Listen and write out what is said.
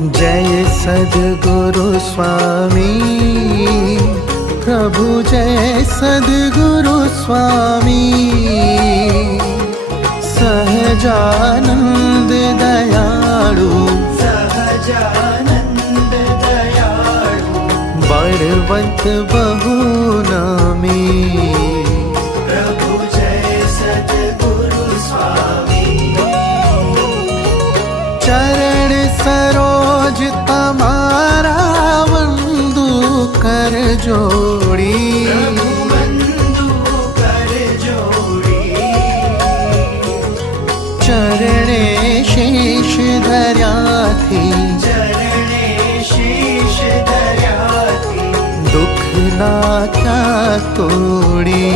जय सद्गुरु स्वामी प्रभु, जय सद्गुरु स्वामी। सहजानंद दयाळु, सहजानंद दयाळु, बलवंत बहु नामी। प्रभु जय सद्गुरु स्वामी। चरण सरोज तमारा वंदु कर जोड़ी, चरणे शीश धर्या थी, चरणे शीश धर्या थी, दुख ना क्या तोड़ी।